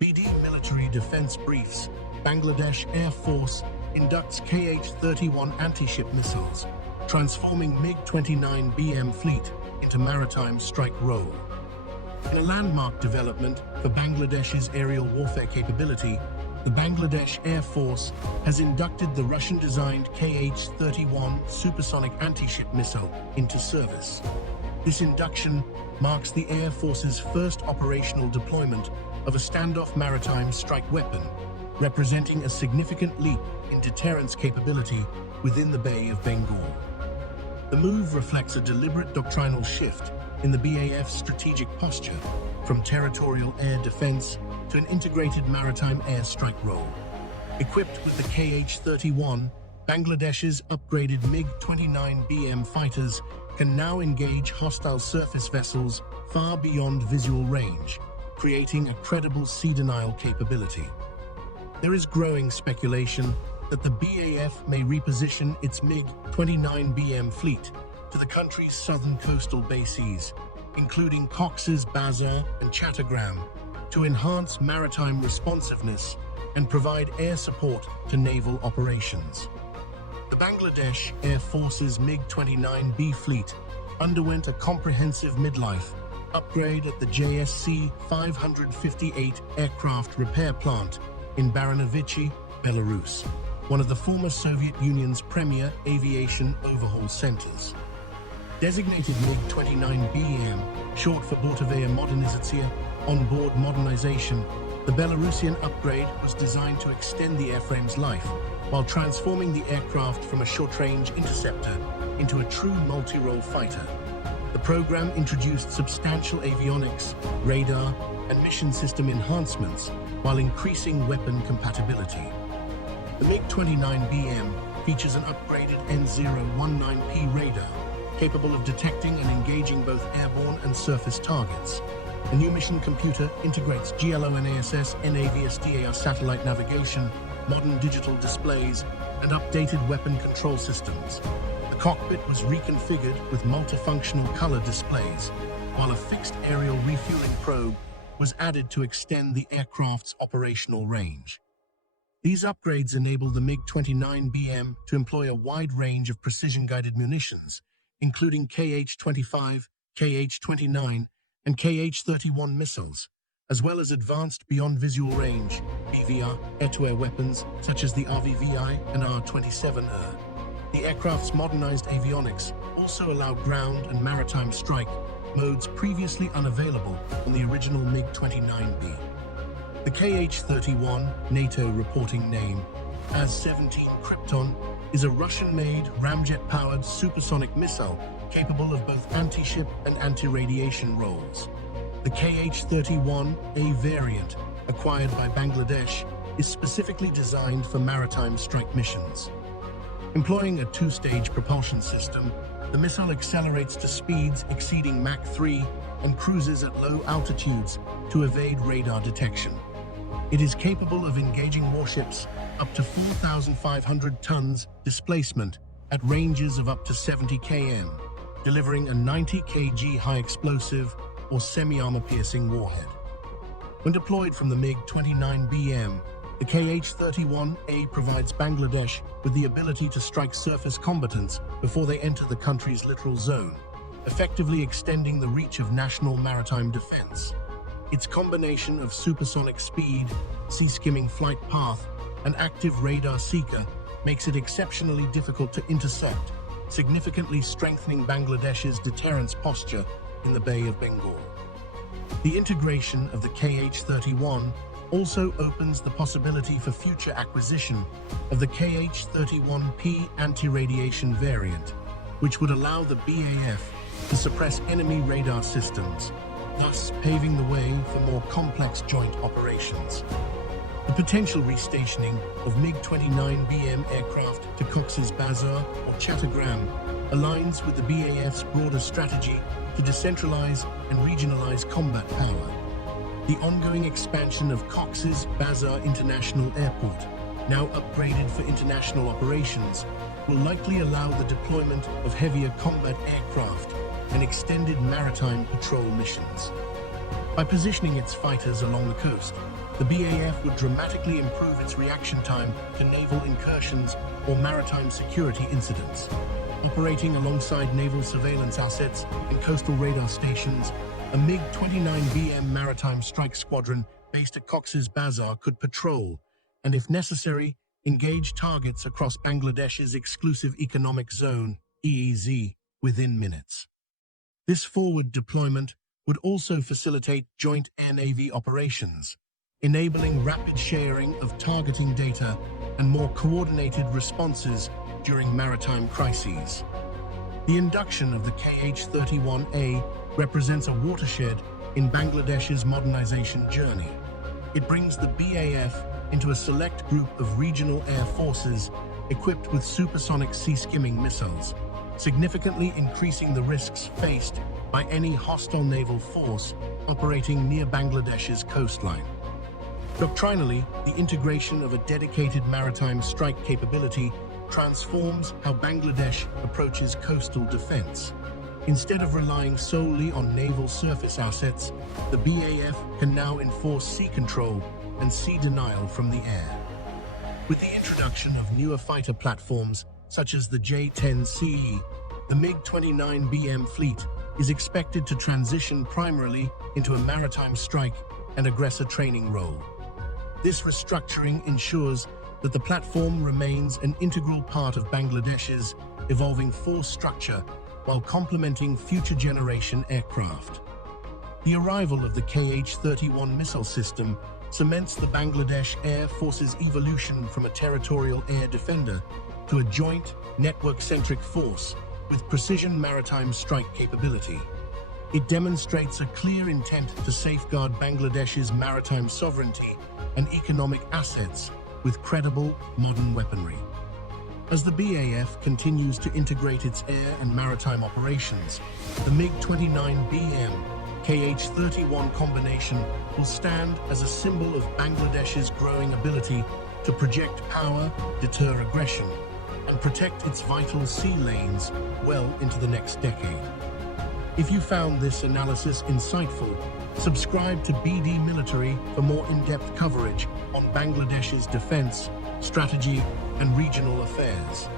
BDMilitary defense briefs, Bangladesh Air Force inducts Kh-31 anti-ship missiles, transforming MiG-29 fleet into maritime strike role. In a landmark development for Bangladesh's aerial warfare capability, the Bangladesh Air Force has inducted the Russian-designed Kh-31 supersonic anti-ship missile into service. This induction marks the Air Force's first operational deployment of a standoff maritime strike weapon, representing a significant leap in deterrence capability within the Bay of Bengal. The move reflects a deliberate doctrinal shift in the BAF's strategic posture, from territorial air defense to an integrated maritime air strike role. Equipped with the Kh-31, Bangladesh's upgraded MiG-29 fighters can now engage hostile surface vessels far beyond visual range, creating a credible sea denial capability. There is growing speculation that the BAF may reposition its MiG-29 fleet to the country's southern coastal bases, including Cox's Bazar and Chattogram, to enhance maritime responsiveness and provide air support to naval operations. The Bangladesh Air Force's MiG-29 fleet underwent a comprehensive midlife upgrade at the JSC 558 aircraft repair plant in Baranovichi, Belarus, one of the former Soviet Union's premier aviation overhaul centers. Designated MiG-29 short for Bortovaya Modernizatsiya, on-board modernization, the Belarusian upgrade was designed to extend the airframe's life while transforming the aircraft from a short-range interceptor into a true multi-role fighter. The program introduced substantial avionics, radar, and mission system enhancements while increasing weapon compatibility. The MiG-29 features an upgraded N019P radar, capable of detecting and engaging both airborne and surface targets. A new mission computer integrates GLONASS NAVSDAR satellite navigation, modern digital displays, and updated weapon control systems. The cockpit was reconfigured with multifunctional color displays, while a fixed aerial refueling probe was added to extend the aircraft's operational range. These upgrades enable the MiG-29 to employ a wide range of precision-guided munitions, including Kh-25, Kh-29, and Kh-31 missiles, as well as advanced beyond visual range (BVR) air-to-air weapons such as the RVVI and R-27R. The aircraft's modernized avionics also allow ground and maritime strike modes previously unavailable on the original MiG-29. The Kh-31, NATO reporting name as 17 Krypton, is a Russian-made ramjet-powered supersonic missile capable of both anti-ship and anti-radiation roles. The Kh-31A variant, acquired by Bangladesh, is specifically designed for maritime strike missions. Employing a two-stage propulsion system, the missile accelerates to speeds exceeding Mach 3 and cruises at low altitudes to evade radar detection. It is capable of engaging warships up to 4,500 tons displacement at ranges of up to 70 km, delivering a 90 kg high-explosive or semi-armor-piercing warhead. When deployed from the MiG-29 the Kh-31A provides Bangladesh with the ability to strike surface combatants before they enter the country's littoral zone, effectively extending the reach of national maritime defense. Its combination of supersonic speed, sea-skimming flight path, and active radar seeker makes it exceptionally difficult to intercept, significantly strengthening Bangladesh's deterrence posture in the Bay of Bengal. The integration of the Kh-31 also opens the possibility for future acquisition of the Kh-31P anti-radiation variant, which would allow the BAF to suppress enemy radar systems, thus paving the way for more complex joint operations. The potential restationing of MiG-29 aircraft to Cox's Bazar or Chattogram aligns with the BAF's broader strategy to decentralize and regionalize combat power. The ongoing expansion of Cox's Bazar International Airport, now upgraded for international operations, will likely allow the deployment of heavier combat aircraft and extended maritime patrol missions. By positioning its fighters along the coast, The BAF would dramatically improve its reaction time to naval incursions or maritime security incidents. Operating alongside naval surveillance assets and coastal radar stations, a MiG-29BM maritime strike squadron based at Cox's Bazar could patrol, and if necessary, engage targets across Bangladesh's exclusive economic zone, EEZ, within minutes. This forward deployment would also facilitate joint air-navy operations, enabling rapid sharing of targeting data and more coordinated responses during maritime crises. The induction of the Kh-31A represents a watershed in Bangladesh's modernization journey. It brings the BAF into a select group of regional air forces equipped with supersonic sea-skimming missiles, significantly increasing the risks faced by any hostile naval force operating near Bangladesh's coastline. Doctrinally, the integration of a dedicated maritime strike capability transforms how Bangladesh approaches coastal defense. Instead of relying solely on naval surface assets, the BAF can now enforce sea control and sea denial from the air. With the introduction of newer fighter platforms, such as the J-10CE, the MiG-29BM fleet is expected to transition primarily into a maritime strike and aggressor training role. This restructuring ensures that the platform remains an integral part of Bangladesh's evolving force structure while complementing future generation aircraft. The arrival of the Kh-31 missile system cements the Bangladesh Air Force's evolution from a territorial air defender to a joint, network-centric force with precision maritime strike capability. It demonstrates a clear intent to safeguard Bangladesh's maritime sovereignty and economic assets with credible, modern weaponry. As the BAF continues to integrate its air and maritime operations, the MiG-29BM Kh-31 combination will stand as a symbol of Bangladesh's growing ability to project power, deter aggression, and protect its vital sea lanes well into the next decade. If you found this analysis insightful, subscribe to BDMilitary for more in-depth coverage on Bangladesh's defense, strategy, and regional affairs.